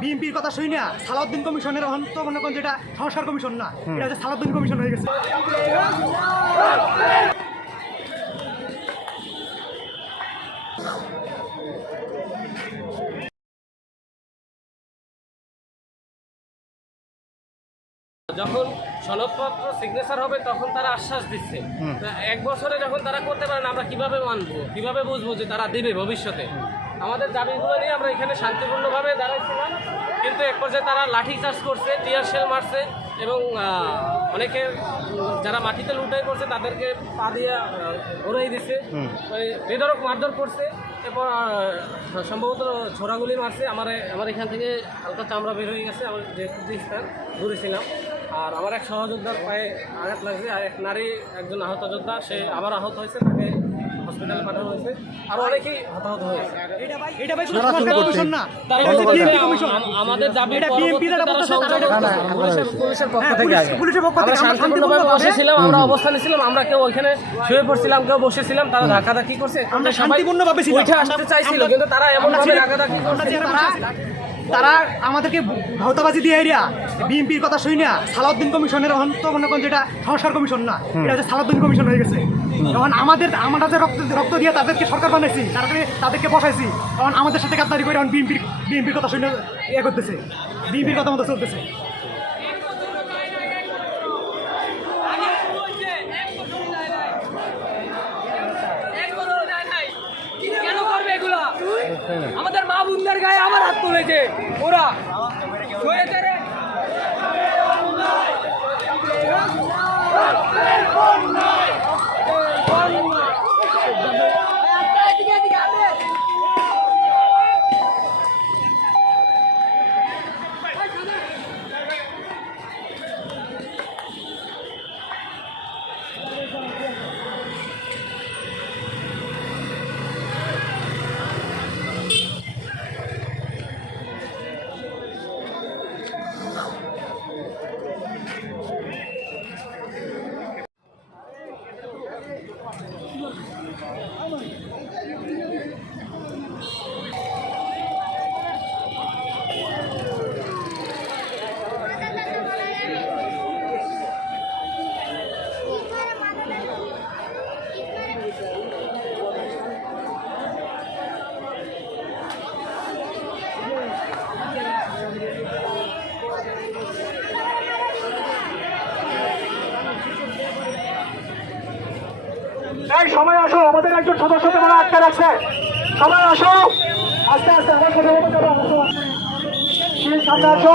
বিএনপির কথা শুনি না সালাউদ্দিন কমিশনের তো মনে করেন যেটা সংস্কার কমিশন না, এটা হচ্ছে সালাউদ্দিন কমিশন হয়ে গেছে। যখন সনদপত্র সিগনেচার হবে তখন তারা আশ্বাস দিচ্ছে, এক বছরে যখন তারা করতে পারে না, আমরা কিভাবে মানবো, কিভাবে বুঝবো যে তারা দেবে ভবিষ্যতে? আমাদের দাবিগুলো নিয়ে আমরা এখানে শান্তিপূর্ণভাবে দাঁড়াইছিলাম, কিন্তু এক পর্যায়ে তারা লাঠি চার্জ করছে, টিয়ার শেল মারছে এবং অনেকে যারা মাটিতে লুটাই করছে তাদেরকে পা দিয়ে ঘোরাই দিচ্ছে, বেধড়ক মারধর করছে। এরপর সম্ভবত ছোড়াগুলি মারছে। আমার এখান থেকে হালকা চামড়া বের হয়ে গেছে, আমার যে স্থান ঘুরেছিলাম। আর আমার এক সহযোদ্ধার পায়ে আঘাত লাগছে, আর এক নারী একজন আহত যোদ্ধা, সে আবার আহত হয়েছে, তাকে হসপিটালে পাঠানো হয়েছে। আর অনেকেই হতাহত হয়েছে। আমাদের দাবি শান্তিপূর্ণভাবে বসেছিলাম, আমরা অবস্থানে ছিলাম, আমরা কেউ ওইখানে শুয়ে পড়ছিলাম, কেউ বসেছিলাম, তারা ধাক্কাধাক্কি করছে, আমরা শান্তিপূর্ণভাবে উঠে আসতে চাইছিল, কিন্তু তারা এমনভাবে ধাক্কাধাক্কি করছে, তারা আমাদেরকে ভাওতাবাজি দিয়ে এরিয়া বিএনপির কথা শুনি না সালাউদ্দিন কমিশনের তো মনে করেন যেটা সংস্কার কমিশন না, এটা হচ্ছে সালাউদ্দিন কমিশন হয়ে গেছে। যখন আমরা যে রক্ত দিয়ে তাদেরকে সরকার বানাইছি, তাদেরকে বসাইছি, তখন আমাদের সাথে গাদ্দারি করে এখন বিএনপির কথা শুনে করতেছে, বিএনপির কথা মতো চলতেছে। আমাদের মা বোনদের গায়ে আমার হাত তুলেছে ওরা। এই সময় আসো, আমাদের একজন সদস্য তোমরা আটকে রাখছে, সবাই আসো, আস্তে আস্তে আমার কথা বলতে যাবো, সামনে আসো।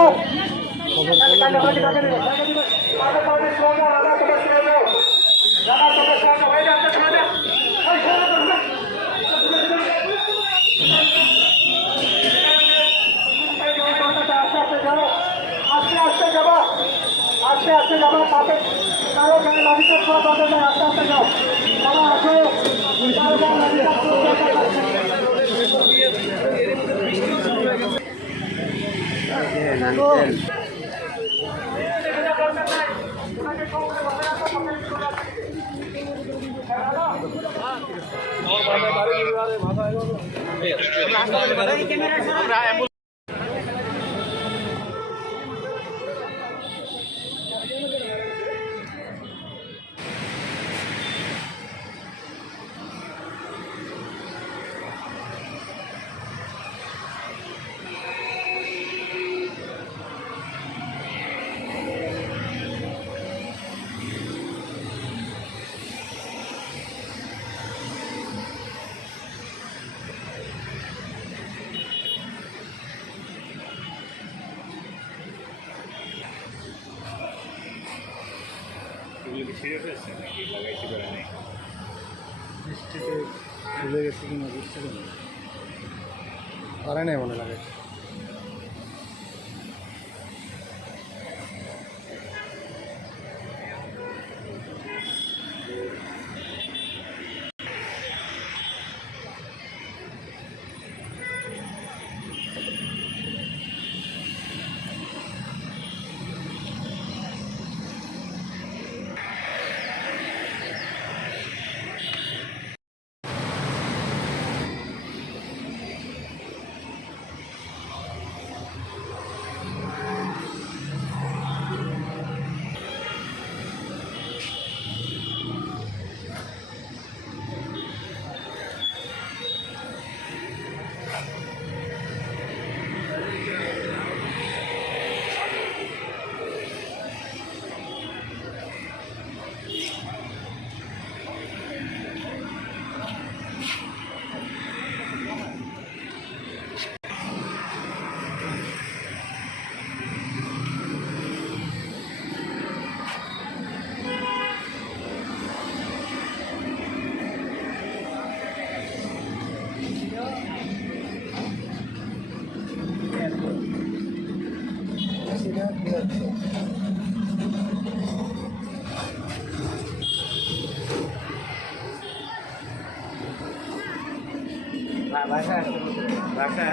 আস্তে আস্তে যাবো, তাতে কারো এখানে লাঠিচার্জ করা দরকার নেই, আস্তে আস্তে যাও, সবাই আসো। সিরিয়াস হয়েছে নাকি লাগাইতে পারে নাই, বৃষ্টিতে ভুলে গেছে কিনা বুঝতে পারে নাই মনে লাগে। ভাষা